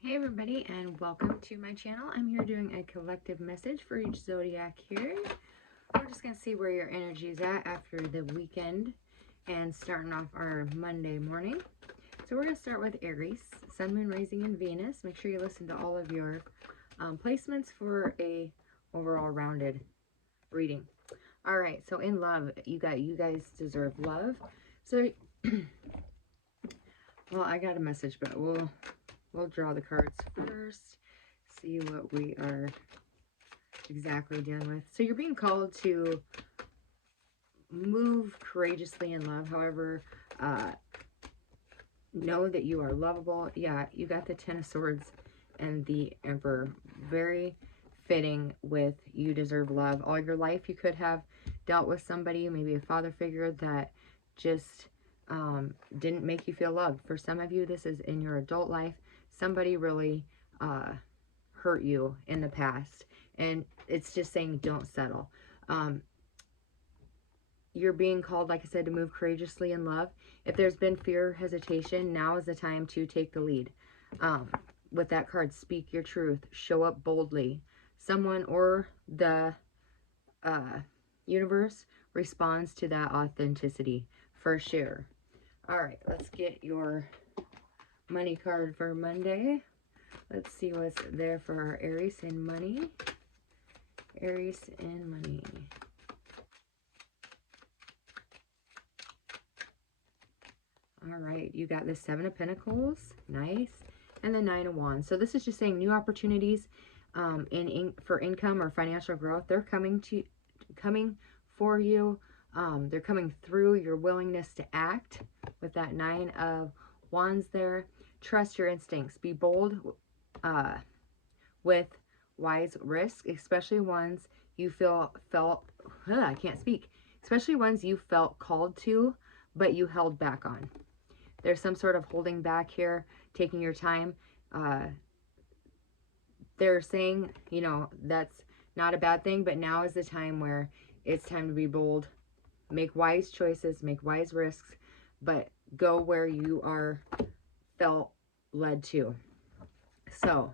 Hey everybody, and welcome to my channel. I'm here doing a collective message for each zodiac here. We're just going to see where your energy is at after the weekend and starting off our Monday morning. So we're going to start with Aries, Sun, Moon, Rising, and Venus. Make sure you listen to all of your placements for a overall rounded reading. All right, so in love, you guys deserve love. So, well, I got a message, but we'll draw the cards first, see what we are exactly dealing with. So you're being called to move courageously in love. However, know that you are lovable. Yeah, you got the Ten of Swords and the Emperor. Very fitting with you deserve love. All your life you could have dealt with somebody, maybe a father figure that just didn't make you feel loved. For some of you, this is in your adult life. Somebody really hurt you in the past, and it's just saying don't settle. You're being called, like I said, to move courageously in love. If there's been fear, hesitation, now is the time to take the lead. With that card, speak your truth, show up boldly. Someone or the universe responds to that authenticity for sure. All right, let's get your money card for Monday. Let's see what's there for our Aries and money. Aries and money. All right, you got the Seven of Pentacles. Nice. And the Nine of Wands. So this is just saying new opportunities for income or financial growth. They're coming for you. They're coming through your willingness to act with that Nine of Wands there. Trust your instincts. Be bold with wise risk, especially ones you especially ones you felt called to, but you held back on. There's some sort of holding back here, taking your time. They're saying, you know, that's not a bad thing, but now is the time where it's time to be bold. Make wise choices, make wise risks, but go where you are felt led to. So,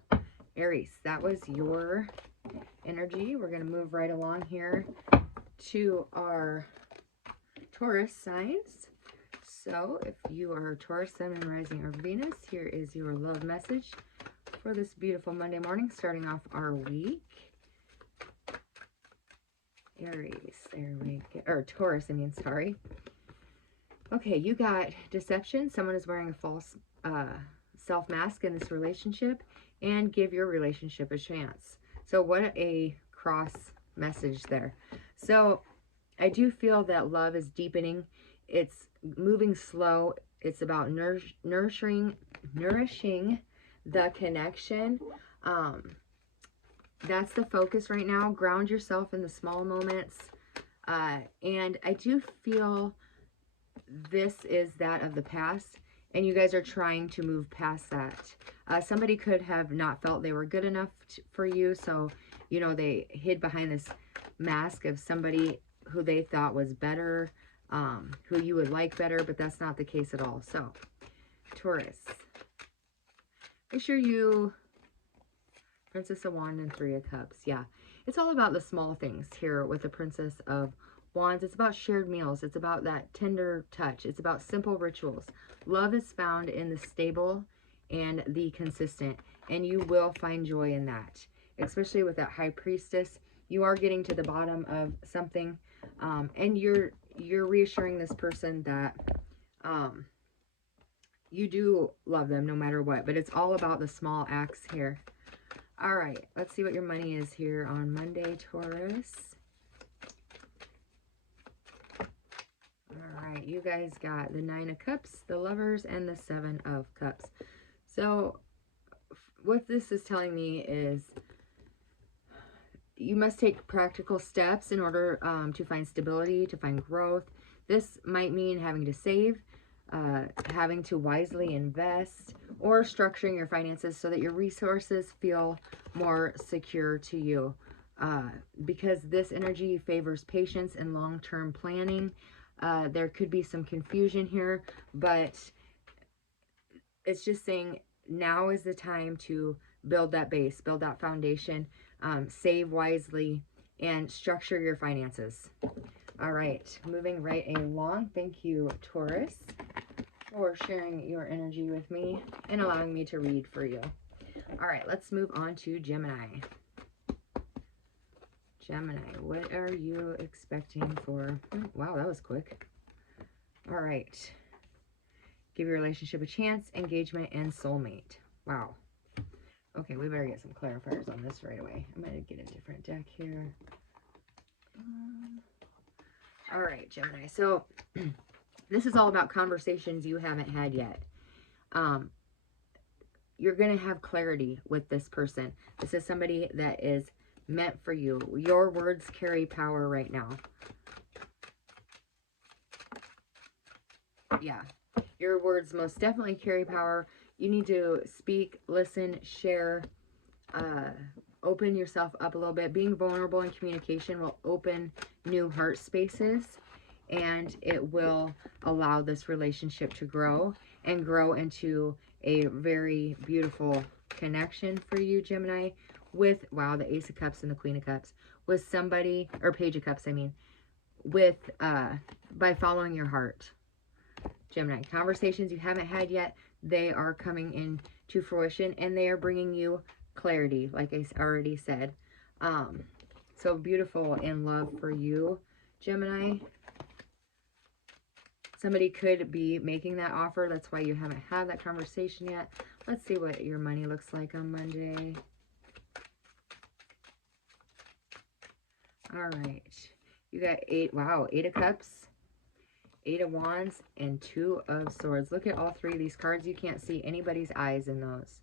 Aries, that was your energy. We're going to move right along here to our Taurus signs. So, if you are Taurus, Sun, and Rising, or Venus, here is your love message for this beautiful Monday morning, starting off our week. Aries, there we go. Or Taurus, sorry. Okay, you got deception. Someone is wearing a false self-mask in this relationship, and give your relationship a chance. So what a cross message there. So I do feel that love is deepening. It's moving slow. It's about nourishing the connection. That's the focus right now. Ground yourself in the small moments. And I do feel this is that of the past, and you guys are trying to move past that. Somebody could have not felt they were good enough for you, so, you know, they hid behind this mask of somebody who they thought was better, who you would like better, but that's not the case at all. So, Taurus, make sure you... Princess of Wands and Three of Cups. Yeah, it's all about the small things here with the Princess of Wands. It's about shared meals. It's about that tender touch. It's about simple rituals. Love is found in the stable and the consistent, and you will find joy in that, especially with that High Priestess. You are getting to the bottom of something, and you're reassuring this person that you do love them no matter what, but it's all about the small acts here. All right, let's see what your money is here on Monday, Taurus. All right, you guys got the Nine of Cups, the Lovers, and the Seven of Cups. So what this is telling me is you must take practical steps in order to find stability, to find growth. This might mean having to save, having to wisely invest, or structuring your finances so that your resources feel more secure to you. Because this energy favors patience and long-term planning. There could be some confusion here, but it's just saying now is the time to build that base, build that foundation, save wisely, and structure your finances. All right, moving right along. Thank you, Taurus, for sharing your energy with me and allowing me to read for you. All right, let's move on to Gemini. Gemini, what are you expecting for... Wow, that was quick. All right. Give your relationship a chance, engagement, and soulmate. Wow. Okay, we better get some clarifiers on this right away. I'm going to get a different deck here. All right, Gemini. So this is all about conversations you haven't had yet. You're going to have clarity with this person. This is somebody that is meant for you. Your words carry power right now. Yeah. Your words most definitely carry power. You need to speak, listen, share, open yourself up a little bit. Being vulnerable in communication will open new heart spaces, and it will allow this relationship to grow and grow into a very beautiful connection for you, Gemini, with, wow, the Ace of Cups and the Queen of Cups, with somebody, or Page of Cups, I mean, with, by following your heart. Gemini, conversations you haven't had yet, they are coming into fruition, and they are bringing you clarity, like I already said. So beautiful in love for you, Gemini. Somebody could be making that offer. That's why you haven't had that conversation yet. Let's see what your money looks like on Monday. All right. You got 8, wow, 8 of Cups, 8 of Wands, and 2 of Swords. Look at all 3 of these cards. You can't see anybody's eyes in those.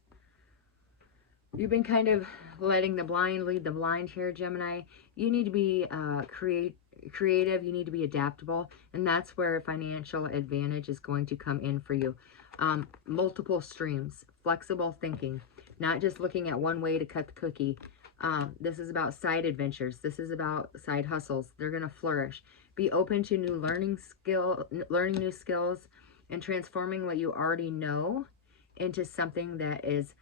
You've been kind of letting the blind lead the blind here, Gemini. You need to be creative. You need to be adaptable. And that's where financial advantage is going to come in for you. Multiple streams, flexible thinking, not just looking at one way to cut the cookie. This is about side adventures. This is about side hustles. They're going to flourish. Be open to new learning new skills, and transforming what you already know into something that is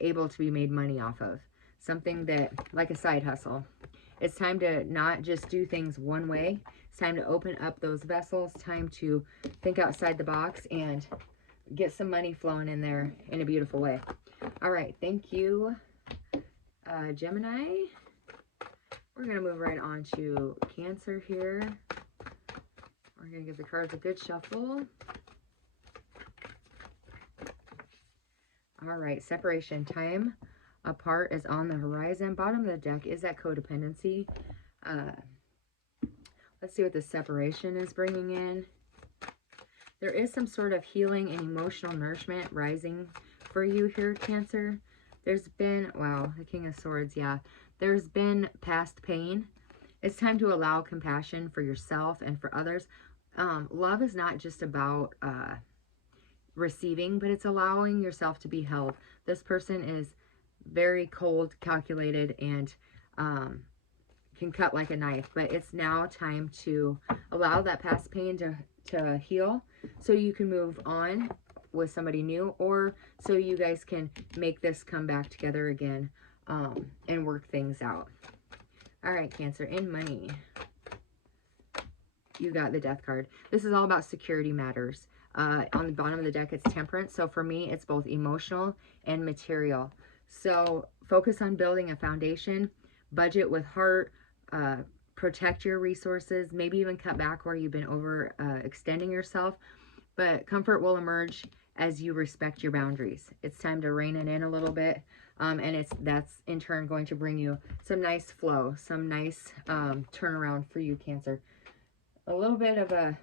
able to be made money off of. Something that, like a side hustle. It's time to not just do things one way. It's time to open up those vessels. Time to think outside the box and get some money flowing in there in a beautiful way. All right, thank you, Gemini. We're going to move right on to Cancer here. We're going to give the cards a good shuffle. All right, separation. Time apart is on the horizon. Bottom of the deck is that codependency. Let's see what the separation is bringing in. There is some sort of healing and emotional nourishment rising for you here, Cancer. There's been, wow, the King of Swords, yeah. There's been past pain. It's time to allow compassion for yourself and for others. Love is not just about receiving, but it's allowing yourself to be held. This person is very cold, calculated, and can cut like a knife. But it's now time to allow that past pain to heal so you can move on with somebody new, or so you guys can make this come back together again and work things out. All right, Cancer, in money, you got the Death card. This is all about security matters. On the bottom of the deck, it's Temperance. So for me, it's both emotional and material. So focus on building a foundation, budget with heart, protect your resources, maybe even cut back where you've been extending yourself. But comfort will emerge as you respect your boundaries. It's time to rein it in a little bit. And that's in turn going to bring you some nice flow, some nice turnaround for you, Cancer. A little bit of a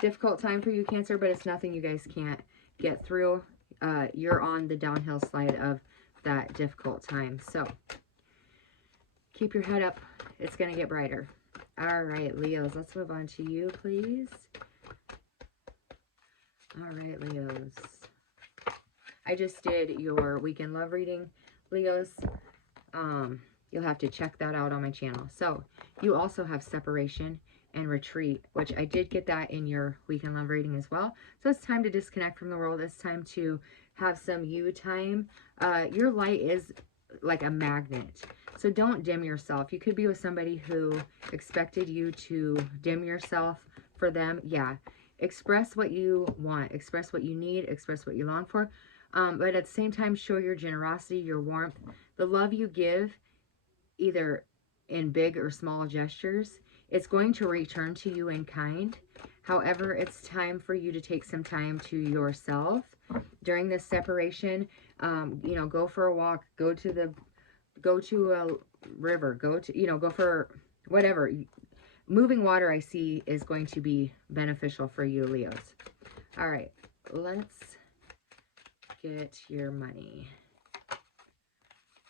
difficult time for you, Cancer, but it's nothing you guys can't get through. You're on the downhill slide of that difficult time. So keep your head up. It's going to get brighter. All right, Leos, let's move on to you, please. All right, Leos. I just did your weekend love reading, Leos. You'll have to check that out on my channel. So you also have separation and retreat, which I did get that in your weekend love reading as well. So it's time to disconnect from the world. It's time to have some you time. Your light is like a magnet. So don't dim yourself. You could be with somebody who expected you to dim yourself for them. Yeah. Express what you want. Express what you need. Express what you long for. But at the same time, show your generosity, your warmth. The love you give, either in big or small gestures, it's going to return to you in kind. However, it's time for you to take some time to yourself during this separation. You know, go for a walk, go to a river, go for whatever. Moving water, I see, is going to be beneficial for you, Leos. All right, let's get your money.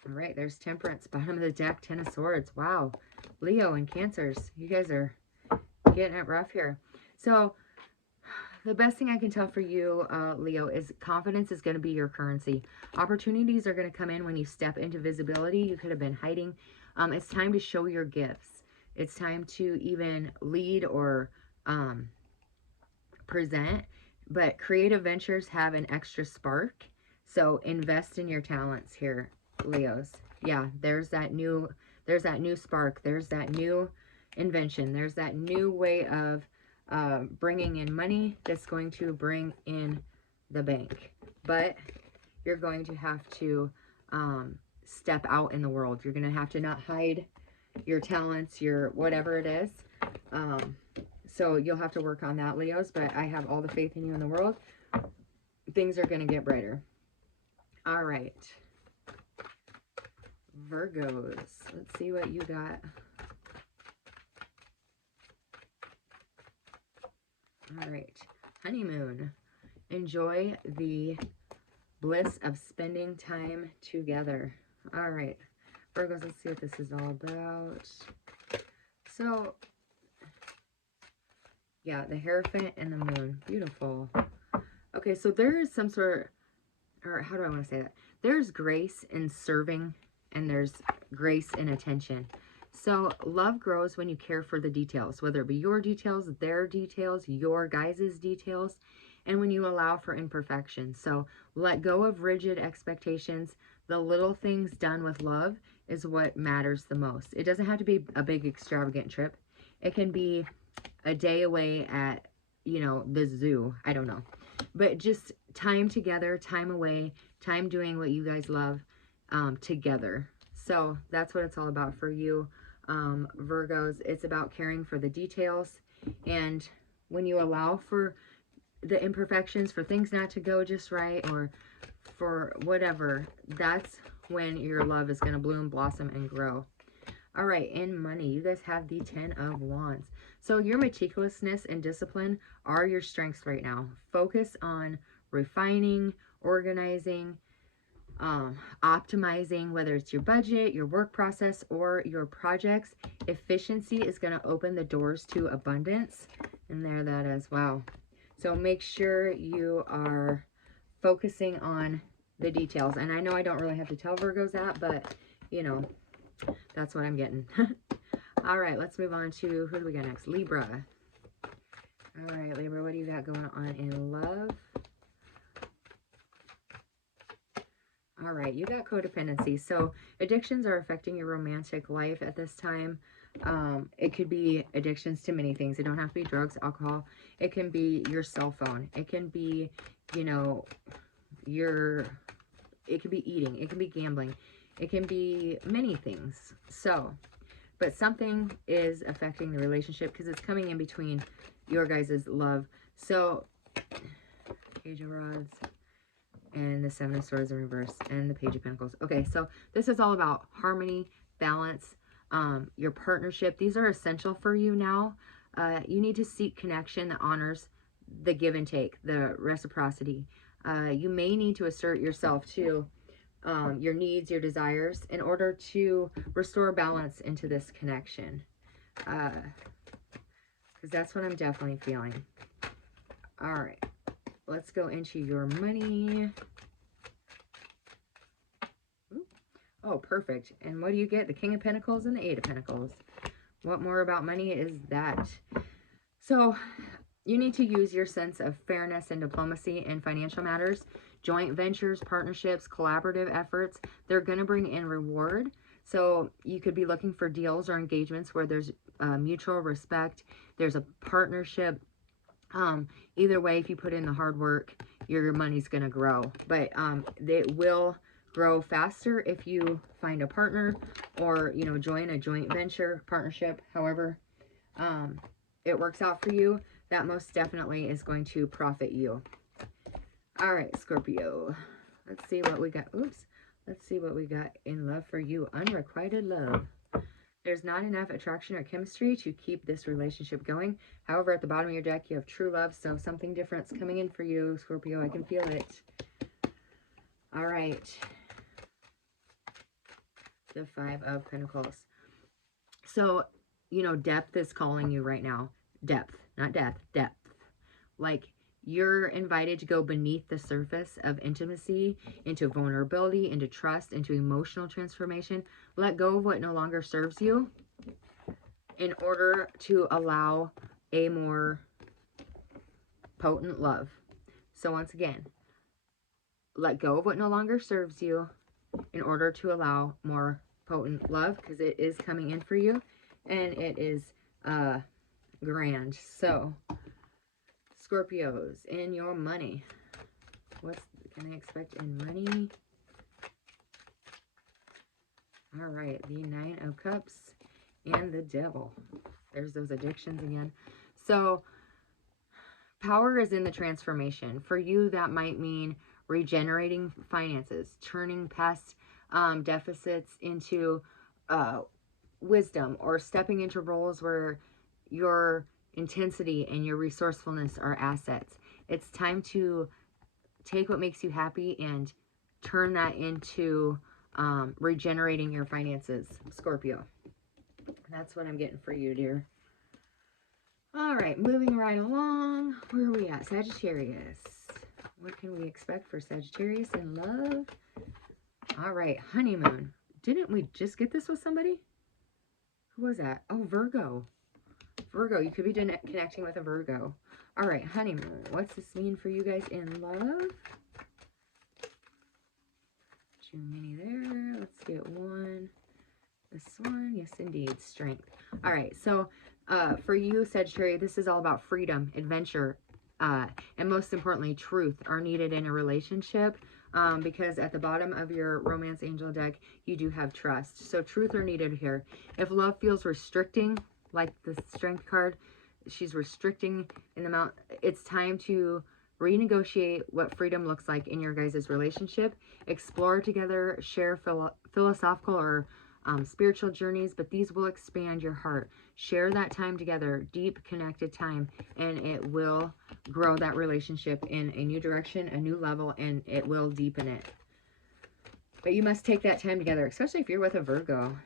All right, there's Temperance, bottom of the deck, Ten of Swords. Wow, Leo and Cancers, you guys are getting it rough here. So the best thing I can tell for you, Leo, is confidence is going to be your currency. Opportunities are going to come in when you step into visibility. You could have been hiding. It's time to show your gifts. It's time to even lead or present. But creative ventures have an extra spark. So invest in your talents here, Leos. Yeah, there's that new spark. There's that new invention. There's that new way of bringing in money that's going to bring in the bank. But you're going to have to step out in the world. You're going to have to not hide your talents, your whatever it is. So you'll have to work on that, Leos, but I have all the faith in you in the world. Things are going to get brighter. All right. Virgos. Let's see what you got. All right. Honeymoon. Enjoy the bliss of spending time together. All right. Virgos, let's see what this is all about. So, yeah, the Hierophant and the Moon. Beautiful. Okay, so there is some sort, or how do I want to say that? There's grace in serving, and there's grace in attention. So love grows when you care for the details, whether it be your details, their details, your guys' details, and when you allow for imperfection. So let go of rigid expectations. The little things done with love is what matters the most. It doesn't have to be a big extravagant trip. It can be a day away at, you know, the zoo. I don't know. But just time together, time away, time doing what you guys love together. So that's what it's all about for you, Virgos. It's about caring for the details. And when you allow for the imperfections, for things not to go just right, or for whatever, that's when your love is going to bloom, blossom, and grow. All right, in money, you guys have the 10 of Wands. So your meticulousness and discipline are your strengths right now. Focus on refining, organizing, optimizing, whether it's your budget, your work process, or your projects. Efficiency is going to open the doors to abundance. And there that is. Wow. So make sure you are focusing on the details. And I know I don't really have to tell Virgos that, but, you know, that's what I'm getting. All right, let's move on to, who do we got next? Libra. All right, Libra, what do you got going on in love? All right, you got codependency. So addictions are affecting your romantic life at this time. It could be addictions to many things. It don't have to be drugs, alcohol. It can be your cell phone. It can be, you know, it can be eating. It can be gambling. It can be many things. So, but something is affecting the relationship because it's coming in between your guys' love. So, Page of Rods and the Seven of Swords in reverse and the Page of Pentacles. Okay, so this is all about harmony, balance, your partnership. These are essential for you now. You need to seek connection that honors the give and take, the reciprocity. You may need to assert yourself too. Your needs, your desires, in order to restore balance into this connection. Because that's what I'm definitely feeling. All right. Let's go into your money. Ooh. Oh, perfect. And what do you get? The King of Pentacles and the Eight of Pentacles. What more about money is that? So you need to use your sense of fairness and diplomacy in financial matters joint ventures, partnerships, collaborative efforts, they're going to bring in reward. So you could be looking for deals or engagements where there's mutual respect, there's a partnership. Either way, if you put in the hard work, your money's going to grow. But it will grow faster if you find a partner or, you know, join a joint venture, partnership, however it works out for you. That most definitely is going to profit you. All right, Scorpio. Let's see what we got. Oops. Let's see what we got in love for you. Unrequited love. There's not enough attraction or chemistry to keep this relationship going. However, at the bottom of your deck, you have true love. So something different's coming in for you, Scorpio. I can feel it. All right. The Five of Pentacles. So, you know, depth is calling you right now. Depth, not death, depth. Like, you're invited to go beneath the surface of intimacy, into vulnerability, into trust, into emotional transformation. Let go of what no longer serves you in order to allow a more potent love. So once again, let go of what no longer serves you in order to allow more potent love, because it is coming in for you and it is grand. So Scorpios, in your money, what can they expect in money? All right, the Nine of Cups and the Devil. There's those addictions again. So power is in the transformation. For you, that might mean regenerating finances, turning past deficits into wisdom, or stepping into roles where your intensity and your resourcefulness are assets. It's time to take what makes you happy and turn that into regenerating your finances, Scorpio. That's what I'm getting for you, dear. All right, moving right along. Where are we at? Sagittarius. What can we expect for Sagittarius in love? All right, honeymoon. Didn't we just get this with somebody? Who was that? Oh, Virgo. Virgo, you could be connecting with a Virgo. All right, honeymoon. What's this mean for you guys in love? Too many there. Let's get one. This one. Yes, indeed. Strength. All right, so for you, Sagittarius, this is all about freedom, adventure, and most importantly, truth are needed in a relationship. Because at the bottom of your romance angel deck, you do have trust. So truth are needed here. If love feels restricting, like the strength card, she's restricting in the amount, it's time to renegotiate what freedom looks like in your guys' relationship. Explore together, share philosophical or spiritual journeys, but these will expand your heart. Share that time together, deep connected time, and it will grow that relationship in a new direction, a new level, and it will deepen it. But you must take that time together, especially if you're with a Virgo.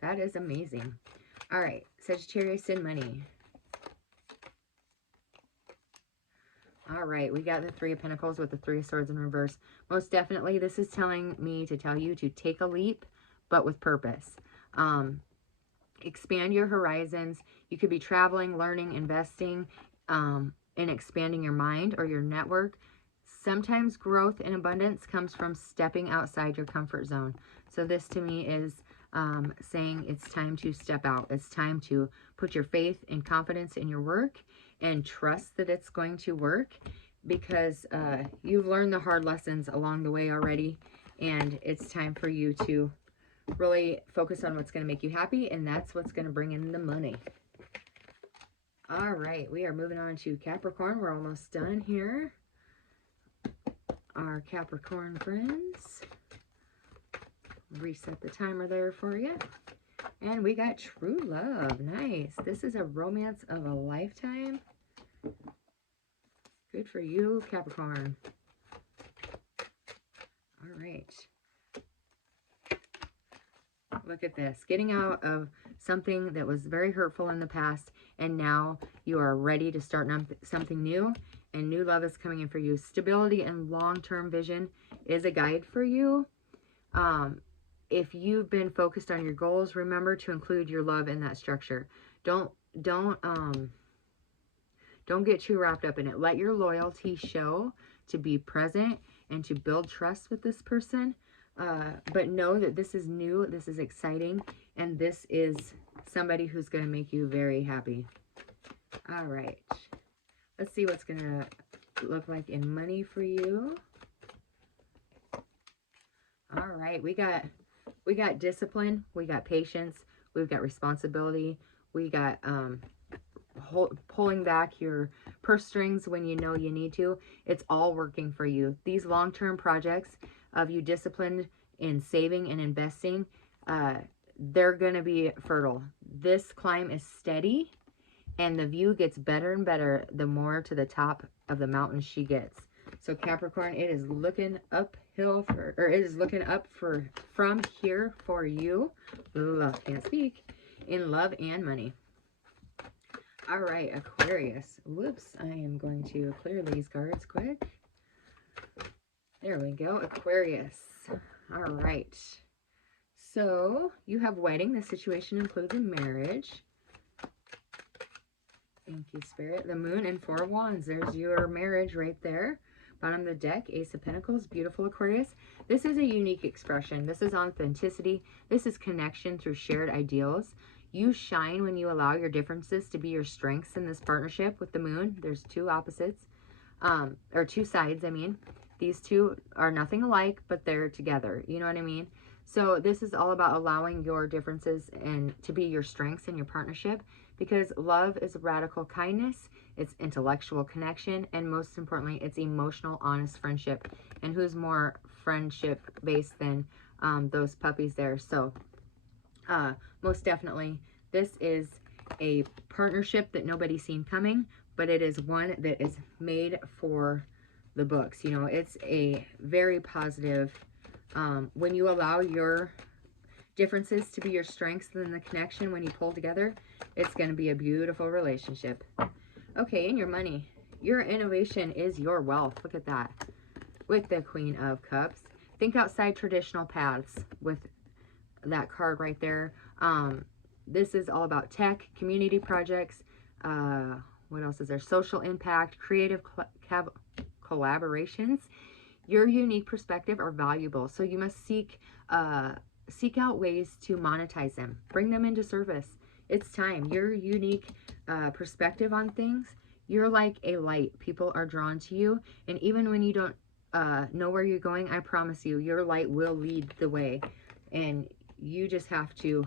That is amazing. All right, Sagittarius in money. All right, we got the Three of Pentacles with the Three of Swords in reverse. Most definitely, this is telling me to tell you to take a leap, but with purpose. Expand your horizons. You could be traveling, learning, investing, and expanding your mind or your network. Sometimes growth and abundance comes from stepping outside your comfort zone. So this to me is saying it's time to step out. It's time to put your faith and confidence in your work and trust that it's going to work, because you've learned the hard lessons along the way already, and it's time for you to really focus on what's going to make you happy, and that's what's going to bring in the money. All right, we are moving on to Capricorn. We're almost done here. Our Capricorn friends. Reset the timer there for you. And we got true love. Nice. This is a romance of a lifetime. Good for you, Capricorn. All right. Look at this. Getting out of something that was very hurtful in the past, and now you are ready to start something new, and new love is coming in for you. Stability and long-term vision is a guide for you. If you've been focused on your goals, remember to include your love in that structure. Don't get too wrapped up in it. Let your loyalty show to be present and to build trust with this person. But know that this is new, this is exciting, and this is somebody who's going to make you very happy. All right. Let's see what's going to look like in money for you. All right. We got discipline. We got patience. We've got responsibility. We got pulling back your purse strings when you know you need to. It's all working for you. These long-term projects of you disciplined in saving and investing, they're going to be fertile. This climb is steady, and the view gets better and better the more to the top of the mountain she gets. So Capricorn, it is looking uphill for, or it is looking up for, from here for you. Ugh, can't speak. In love and money. All right, Aquarius. Whoops, I am going to clear these cards quick. There we go, Aquarius. All right. So you have wedding. This situation includes a marriage. Thank you, Spirit. The Moon and Four of Wands. There's your marriage right there. Bottom of the deck, Ace of Pentacles. Beautiful, Aquarius. This is a unique expression. This is authenticity. This is connection through shared ideals. You shine when you allow your differences to be your strengths in this partnership with the Moon. There's two opposites, or two sides, I mean. These two are nothing alike, but they're together. You know what I mean? So this is all about allowing your differences and to be your strengths in your partnership, because love is radical kindness, it's intellectual connection, and most importantly, it's emotional, honest friendship. And who's more friendship-based than those puppies there? So most definitely, this is a partnership that nobody's seen coming, but it is one that is made for the books. You know, it's a very positive, when you allow your differences to be your strengths, then the connection, when you pull together, it's going to be a beautiful relationship. Okay, and your money. Your innovation is your wealth. Look at that. With the Queen of Cups. Think outside traditional paths with that card right there. This is all about tech, community projects. What else is there? Social impact, creative collaborations. Your unique perspective are valuable, so you must seek out ways to monetize them. Bring them into service. It's time. Your unique perspective on things, you're like a light. People are drawn to you, and even when you don't know where you're going, I promise you, your light will lead the way, and you just have to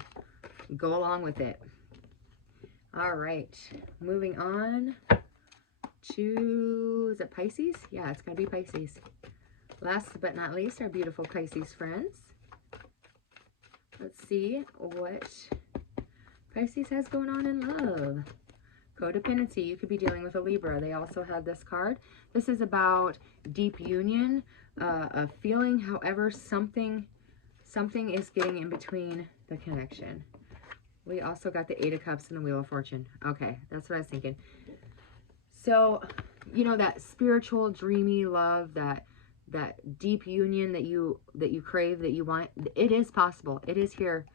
go along with it. All right, moving on to, is it Pisces? Yeah, it's gotta be Pisces. Last but not least, our beautiful Pisces friends. Let's see what Pisces has going on in love. Codependency. You could be dealing with a Libra. They also have this card. This is about deep union, a feeling. However, something is getting in between the connection. We also got the Eight of Cups and the Wheel of Fortune. Okay, that's what I was thinking. So, you know, that spiritual, dreamy love, that deep union that you crave, that you want, it is possible. It is here.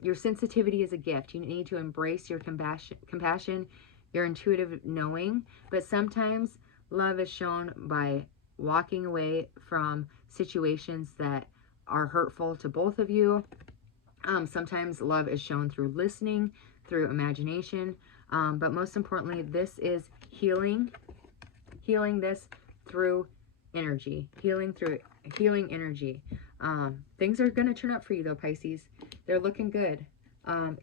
Your sensitivity is a gift. You need to embrace your compassion, your intuitive knowing. But sometimes love is shown by walking away from situations that are hurtful to both of you. Sometimes love is shown through listening, through imagination. But most importantly, this is healing this through energy, healing energy. Things are going to turn up for you though, Pisces. They're looking good.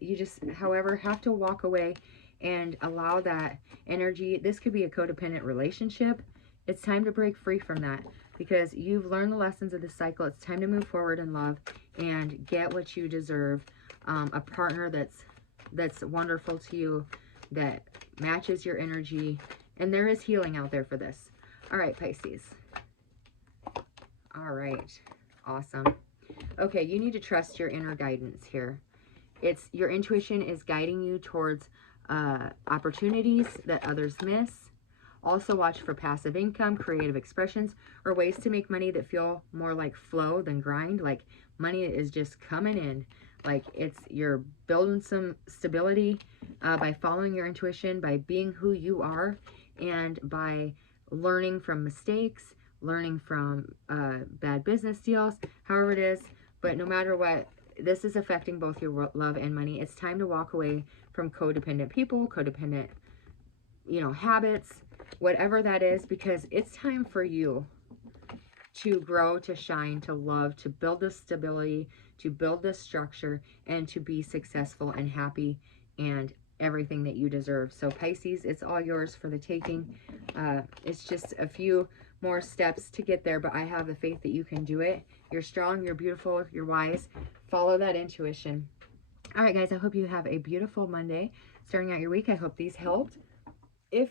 You just, however, have to walk away and allow that energy. This could be a codependent relationship. It's time to break free from that, because you've learned the lessons of this cycle. It's time to move forward in love and get what you deserve. A partner that's wonderful to you, that matches your energy, and there is healing out there for this. All right, Pisces. All right, awesome. Okay, you need to trust your inner guidance here. It's your intuition is guiding you towards opportunities that others miss. Also watch for passive income, creative expressions, or ways to make money that feel more like flow than grind. Like money is just coming in. Like you're building some stability by following your intuition, by being who you are, and by learning from mistakes, learning from bad business deals, however it is. But no matter what, this is affecting both your love and money. It's time to walk away from codependent people, codependent, habits, whatever that is, because it's time for you to grow, to shine, to love, to build this stability, to build this structure, and to be successful and happy and everything that you deserve. So Pisces, it's all yours for the taking. It's just a few more steps to get there, but I have the faith that you can do it. You're strong, you're beautiful, you're wise. Follow that intuition. All right, guys, I hope you have a beautiful Monday starting out your week. I hope these helped. If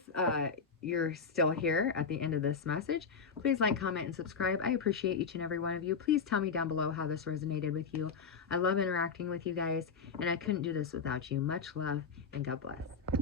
you're still here at the end of this message, please like, comment, and subscribe. I appreciate each and every one of you. Please tell me down below how this resonated with you. I love interacting with you guys, and I couldn't do this without you. Much love, and God bless.